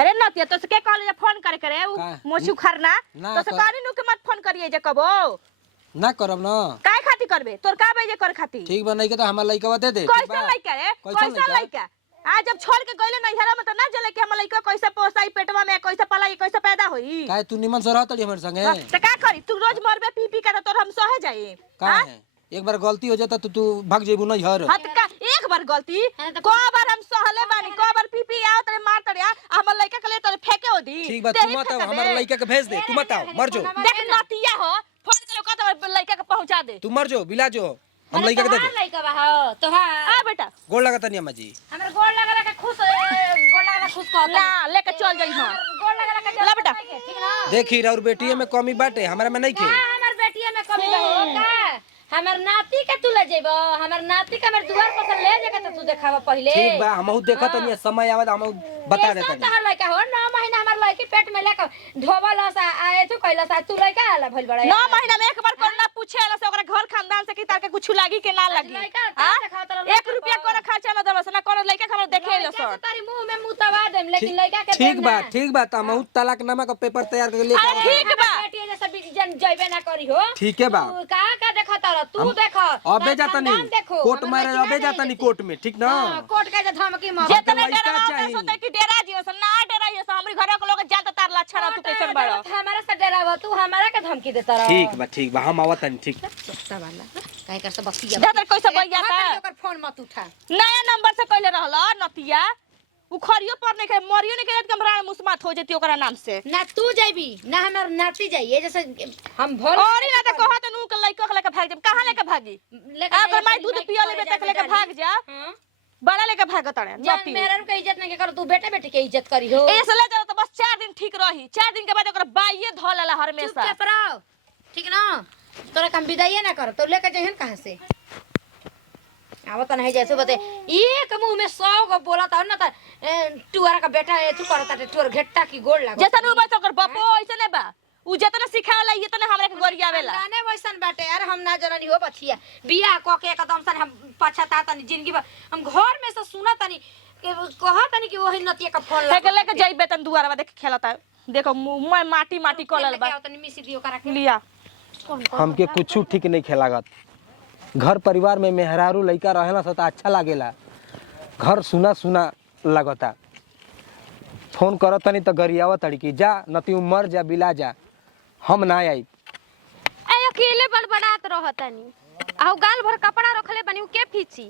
अरे नतिया तो से के कॉलेज फोन करे मोची खरना तो से कानी नु के मत फोन करिए जे कबो ना करब ना काय खाती करबे तोर का बजे कर खाती ठीक बा नहीं के तो हमर लइका दे दे कैसा लइका रे कैसा लइका आ जब छोड़ के गइले नैहरा में त ना जले के हम लइका कैसे पोसाई पेटवा में कैसे पलाई कैसे पैदा होई काय तू निमन से रहतड़ी हमर संगे त का करी तू रोज मरबे पी पी के तोर हम सहे जाई का है एक बार गलती हो जाता तो तू भाग जेबू नहीं हर हां का एक बार गलती को बार हम सहले बानी को बार पी पी आओ तरे मार तड़िया हमर लइका के ले तोरे फेंके हो दी ठीक बा तू मत आओ हमर लइका के भेज दे तू मत आओ मर जो देख नतिया हो फोन करे का तो लइका के पहुंचा दे तू मर जो बिला जो हम लइका के दे दे लइका बा हो तोहार आ बेटा गोड़ लगता नहीं अम्मा जी हमर गोड़ लगा के खुश गोड़ लगा खुश कर ना लेके चल जाई हां गोड़ लगा के ला बेटा ठीक ना देखी और बेटी में कमी बाटे हमरा में नहीं के हमर बेटिया में कमी बा हो का हमर नाती के तू ले जेबो हमर नाती के हमर दुआर पर से ले जाके त तू देखावा पहिले ठीक बा हमहु देखत नहीं समय आवत हमहु बता देता तोहर लइका हो 9 महीना हमर लइकी पेट में लेके धोबल सा आए तू कहला सा तू लइका आला भइल बड़ा 9 महीना में एक बार करना पूछेला से ओकरा घर खानदान से कि तार के कुछ लागी के ना लागी हां 1 रुपया कोना खर्चा न देबस ना कोना लइका हमरा देखेलो सर तारी मुंह में मुतवा देम लेकिन लइका के ठीक बा त हमहु तलाकनामा का पेपर तैयार करके लेके अरे ठीक बा बेटी जैसा बिजन जइबे ना करी हो ठीक है बा का देखत र तू देख अबे जाता नहीं कोर्ट मारे अबे जाता नहीं कोर्ट में ठीक ना कोर्ट का धमकी मार जेतने डरा सोते कि डेरा जियो से ना डराइयो से हमरी घरे के लोग जानता तार लक्षण तू कैसन बड़ा हमारा से डराव तू हमारा के धमकी देता रह ठीक बा हम आवत नहीं ठीक सस्ता वाला काहे कर से बसिया दादा कैसे भैया था ओकर फोन मत उठा नया नंबर से कहले रहला नतिया उ खरियो पर नहीं के मरियो नहीं के हमरा मुस्मात हो जती ओकरा नाम से ना तू जाइबी ना हमर नाती जाइए जैसे हम भोर और ना त कहत नु के लइका के लेके भाग जब कहां लेके भागी अगर मैं दूध पियो लेबे तक लेके भाग जा बड़ा लेके भाग तड़े जान मेरा के इज्जत नहीं कर तू बेटा बेटी के इज्जत करी हो ऐसे ले जा तो बस 4 दिन ठीक रही 4 दिन के बाद ओकरा बाइये ध लेला हमेशा चुप रहो ठीक ना तोरा काम विदाई ना कर तो लेके जहन कहां से आवत नहीं जैसे बते एक मुंह में 100 गो बोला था ना टुआरा का बेटा है तू करता टुअर घेट्टा की गोड़ लाग जैसा नु बस ओकर बापो ऐसे ने बा उ जतना सिखावला ये तने हमरा के गोरियावेला गाने वैसन बाटे यार हम ना जननी हो बछिया बियाह क के एकदम सन हम पछता तनी जिंदगी हम घर में से सुना तनी कहा तनी कि वही नतिया का फोन लगा लेके जाई बेतन दुआरवा देख खेलता देखो मुंह माटी माटी कलल बा तनी मिसी दियो करा के लिया हमके कुछ ठीक नहीं खेलागत घर परिवार में मेहरारू लइका रहेला त अच्छा लागेला घर सुना सुना लगता फोन करत तनी त गरियावा तड़की जा नती मर जा बिला जा हम ना आई ए अकेले बड़बड़ात रहतनी आउ गाल भर कपड़ा रखले बनी उ के फीची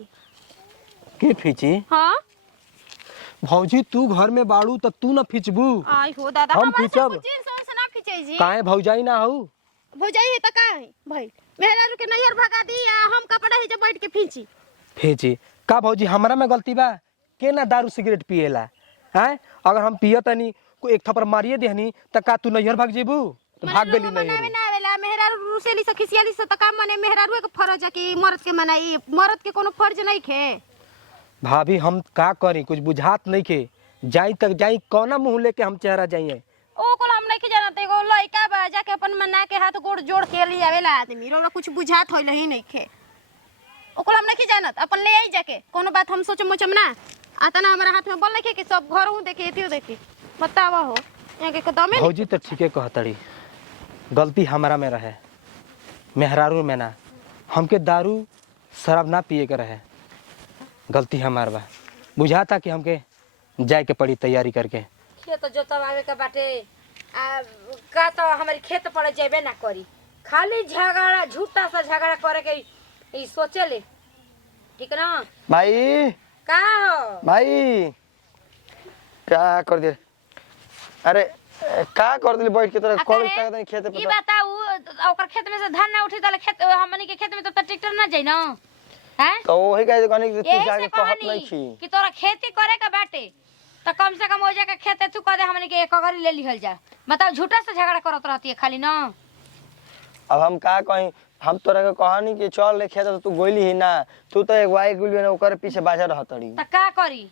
के फीची हां भौजी तू घर में बाड़ू त तू न फीचबू आई हो दादा हम फीचब जींस से ना फीचे जी काहे भौजाई ना हऊ भौजाई है त का है भाई मेहरा रुके नैहर भगा दी या हम कपड़ा ही जब बैठ के फीची फीची का भौजी हमरा में गलती बा के ना दारू सिगरेट पिएला हैं अगर हम पियतनी को एक थप्पड़ मारिए देहनी त का तू नैहर भाग जेबू तो भाग गेली नहीं ना आवेला मेहरा रुसेली से खिसियाली से त का माने मेहरा रुए के फर्ज है कि मर्द के मनाई मर्द के कोनो फर्ज नहीं खे भाभी हम का करी कुछ बुझात नहीं के जाई तक जाई कौना मुंह लेके हम चेहरा जाइए ओ कोला हम नहीं के जानत एगो लइका बा जाके अपन मना के हाथ गोड़ जोड़ के ले आवेला आदमी रो कुछ बुझात होइल ही नहीं खे ओ कोला हम नहीं के जानत अपन ले आई जाके कोनो बात हम सोचम मोचम ना आता ना हमारा हाथ में बोल नहीं कि सब घर हूं देखे एतियो देखी बतावा हो यहां के कदम भौजी तो ठीके कहतड़ी गलती हमारा में रहे मेहरारू में ना हमके दारू शराब ना पिए के रहे गलती हमार बा बुझाता कि हमके जाए के पड़ी तैयारी करके खेत जोतवावे के बाटे आ का तो हमारी खेत पर जेबे ना करी खाली झगड़ा झूठा सा झगड़ा करे के ई सोचेले ठीक ना भाई का हो भाई क्या कर दे अरे का कर दिली बैठ के तोरा कॉल तक नहीं खेत पे ई बताऊ ओकर खेत में से धान ना उठी तले खेत हमनी के खेत में तो ट्रैक्टर ना जाई ना हैं तो वही कहे कहनी कि तू यही जाके से कहत कहनी नहीं छी कि तोरा खेती करे का बाटे तो कम से कम हो जाके खेत तू कह दे हमनी के एक अगरी ले लिहल जा बताओ झूठा से झगड़ा करत रहती है खाली ना अब हम का कहीं हम तोरा के कहनी कि चल ले खेत तो तू गोइली ही ना तू तो एक वाई गुलियो ना ओकर पीछे बाजा रहतड़ी त का करी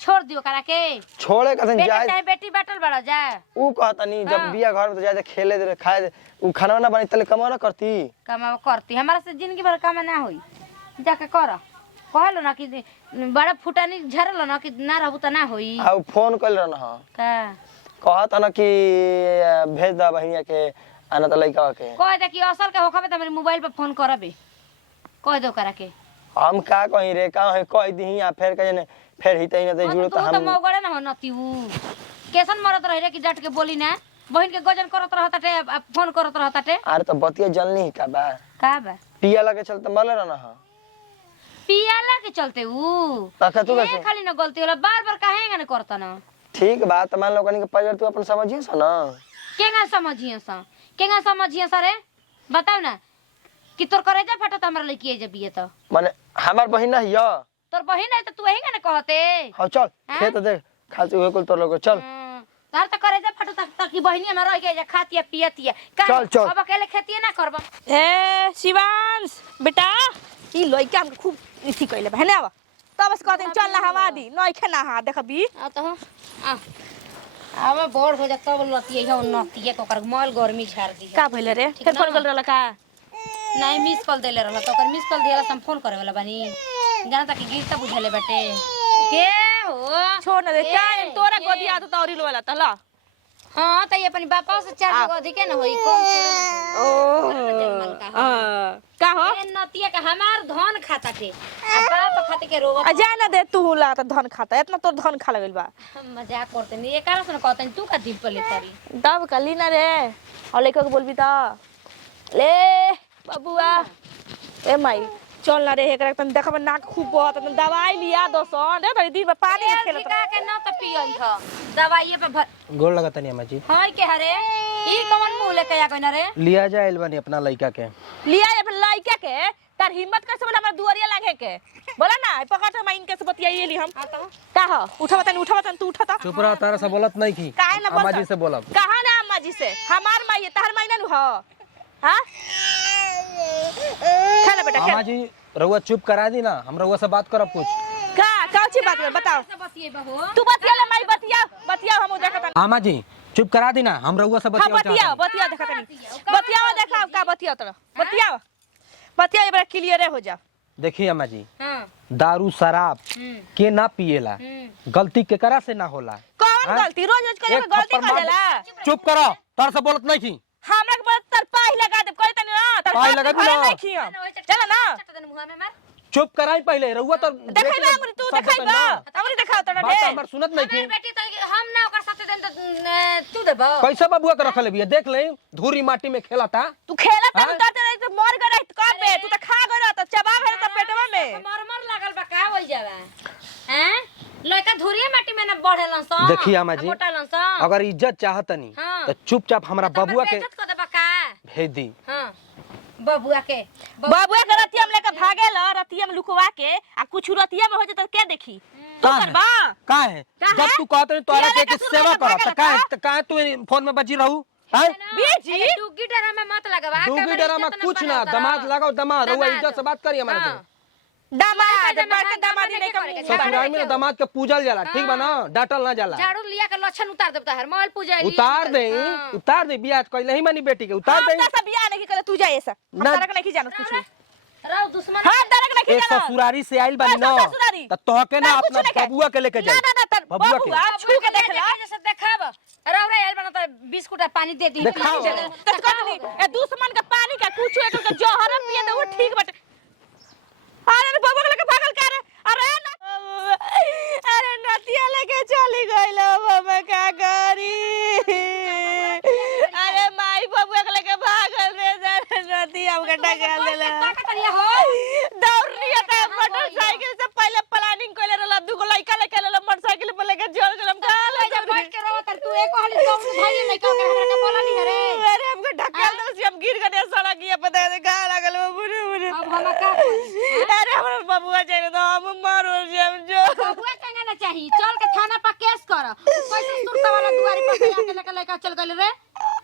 छोड़ दियो करा के छोड़े कथन बेटा जाए चाहे बेटी बाटल बड़ा जा ऊ कहतनी जब हाँ। बिया घर में तो जाए खेले दे खाए दे ऊ खाना ना बनी तले कमा ना करती कमाओ करती हमारा से जिंदगी भर काम ना होई जाके कर कहलो ना कि बड़ा फुटानी झरल ना कि ना रहबू त ना होई आ फोन कइल रहन हां का कहत न कि भेज दा बहिनिया के आना त लइका के कह दे कि असल के होखबे त मेरे मोबाइल पे फोन करबे कह दो करा के हम का कहीं रे का है कह दी आ फेर कहे ने फेर हितै न त जुड़ो तू त तो हम मौगड़े ना हो नतीऊ कैसन मरत रहे रे कि डट के बोली ना बहन के गजन करत रहताटे फोन करत रहताटे अरे तो बतिया जलनी का बा पिया लगे चलते मले रहन हां पियाला के चलते ऊ तका तू ये कैसे खाली न गलती होला बार-बार काहे न करता न ठीक बात मान लो कनी के पजर तू अपन समझिए स ना केगा समझिए सा रे बताओ ना कि तोर करेजा फटत हमरा लइकी जब बिए त माने हमार बहिन ना हिया तोर बहिन है त तू एही न कहते हां चल खेत दे खाती हुए कुल तोर लोग चल तार त करेजा फटत तक की बहिनी में रह के खातिया पियतिया चल, चल। अब अकेले खेतिए ना करब ए शिवांश बेटा ई लइका हमके खूब इसी कइले बहने आवा तब बस कहते चल नहावा दी नइखे नहा देखबी आ त आ अब बोर हो जा तब लतिए हो नतिए को कर मॉल गर्मी छाड़ दी का भइले रे ठीक फिर ना? फोन कर रहला का नहीं मिस कॉल देले रहला तो ओकर मिस कॉल दियाला हम फोन करे वाला बानी जाना तक गीत त बुझले बाटे के हो छोड़ न दे ए, का तोरा ए। गोदिया तो तौरी लोला त ल हां त ये अपन बापा से चार गो अधिक न होई कौन का हो ए नतिया का हमार धन खाता थे आ बाप खाते के रोवत आ जा न दे तू ला त धन खाता इतना तोर धन खा लगल बा हम मजाक करते नहीं ये कारण से कहते तू का दिल पे ले तारी तब कली ना रे और लइका के बोलबी त ले बबुआ ए माई चल ना रे एकरा तन देखब नाक खूब बहुत तन दवाई लिया दोसन रे तनी दिन में पानी में खेलत का के न त पियई ह दवाई पे गोड़ लगता नहीं अम्मा जी हां के हरे ई कौन मुंह लेके आ गइना रे लिया जाए बनी अपना लड़का के लिया अपन लइका के तार हिम्मत कैसे बोला हमरा दुआरिया लागे के बोला ना पकड़ हम इनके से बतियाई ली हम का हो उठा तन तू उठा चुप रह तारा से बोलत नहीं की काहे ना अम्मा बोलत? जी से बोलब कहां ना अम्मा जी से हमार माई तार माई ना नु हो हां खेला बेटा अम्मा खेल जी रउआ चुप करा दी ना हम रउआ से बात करब कुछ का काची बात में बताओ बतिए बहो तू बतिया ले माई बतिया हम देखत अम्मा जी चुप करा दी ना हम रउआ से हां बतिया बतिया देखत नहीं बतियावा देखा का बतिया तोरा बतिया एक बार क्लियर हो जा देखिए अम्मा जी हां दारू शराब के ना पिएला गलती केकरा से ना होला कौन हाँ? गलती रोज रोज करे एक गलती थप्पड़ कर मार देला दे। चुप करो तारा से बोलत नहीं की हमरा के बात तर पाही लगा दे कोई तनी ना तर पाही लगा दी ना। नहीं खियम चल ना मुंह में मार चुप कराई पहले रउआ तो देखाई बा हमरी तू सब देखाई बता बा ना। हमरी देखाओ तोरा बात दे हमर सुनत नहीं की बेटी तो हम ना ओकर साथे दिन तो तू देबो कैसे बबुआ के रखले बिया देख ले धूरी माटी में खेलता तू खेला त हाँ? उतरते रही तो मर गए रही कब बे तू तो खा गए त चबा गए त पेटवा में मरमर लागल बा का होई जावा हैं लड़का धुरिया माटी में ना बढ़ेलन स देखिए अम्मा जी मोटालन स अगर इज्जत चाहतनी हाँ। तो चुपचाप हमरा बबुआ के बेइज्जत कर देबा का भेज दी हां बबुआ के बाबुआ के रतिया में लेके भागेल रतिया में लुकवा के आ कुछ रतिया में हो जे त के देखी तू का है? करबा का है का जब है? तू कहत तोरा पिया के लेके सेवा सुरवा कर भागल त का तू फोन में बची रहू हैं बीजी डुगी डरा में मत लगवा डूबी डरा में कुछ ना दमाद लगाओ दमाद रउआ इज्जत से बात करी हमारे से दामाद बड़का दामादी नहीं कर ससुराल में दमाद के पूजल जाला ठीक बा ना डांटल ना जाला झाड़ू लिया के लक्षण उतार देबता है मोबाइल पूजा उतार दे बियाह कइले ही मानी बेटी के उतार दे सब बियाह नहीं करे तू जाए ऐसा हम ना। तरक नहीं जानत कुछ राव दुश्मन हां तरक नहीं ए जानत ससुरारी से आइल बानी ना कैसा ससुरारी? त तोहके ना ना, कुछ अपना नहीं खाए। बबुआ के लेके ना जाए ना ना तर बबुआ के। बबुआ छू के देख ला जैसे देखाब राव रे आइल बना त बिस्कुट आ पानी दे दी देखाओ। तो कहनी ए दुश्मन के पानी का कुछ एक के जहर पिए तो वो ठीक बटे अरे बबुआ के लेके भागल कर अरे नतिया लेके चली गइल बाबा का करी अरे माई बबुआ के लेके भागल रे नतिया हमके ढकेल देला दौड़ लिया था मोटरसाइकिल से पहले प्लानिंग कइले रहला दुगो लइका लेके लेला मोटरसाइकिल पे लेके चल चल हम काल बैठ के रहो तर तू एको हाली दौड़ भाई नहीं का हमरा के बोला नहीं रे अरे हमको ढकेल दो से हम गिर गए सड़क ये पता है का लागल बुरे बुरे अब हम का अरे हमर बबुआ चाहिए तो हम मारो जे हम जो बबुआ कहना ना चाहिए चल के थाना पर केस कर कैसे सुरता वाला दुआरी पर आके लेके लेके चल गइल रे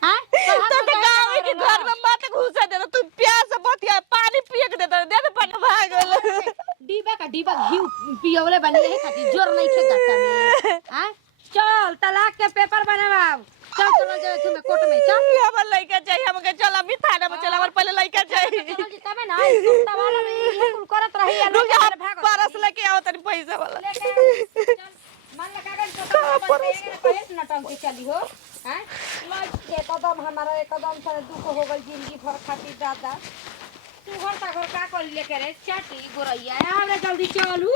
हां तो गाँव के घर में मत घुसा दे तू प्यास से बतिया पानी पिए के दे दे पानी भागल डीबा घी पियोले बनी है खाती जोर नहीं खे गत्ता में हां चल तलाक के पेपर बनावा चल चल जाए तुम्हें कोर्ट में चल हमर लड़का चाहिए हमके चल अभी थाना में चल हमर पहले लड़का चाहिए चल जी तबे ना सुनता वाला में ये कुल करत रही है रुक जा परस लेके आओ तनी पैसा वाला मान लगा कर तो नटंकी चली हो हैं एकदम हमारा एकदम से दुख हो गई जिंदगी भर खातिर दादा तू घर का घर का कर लेके रे चाटी गोरैया हमरा जल्दी चलू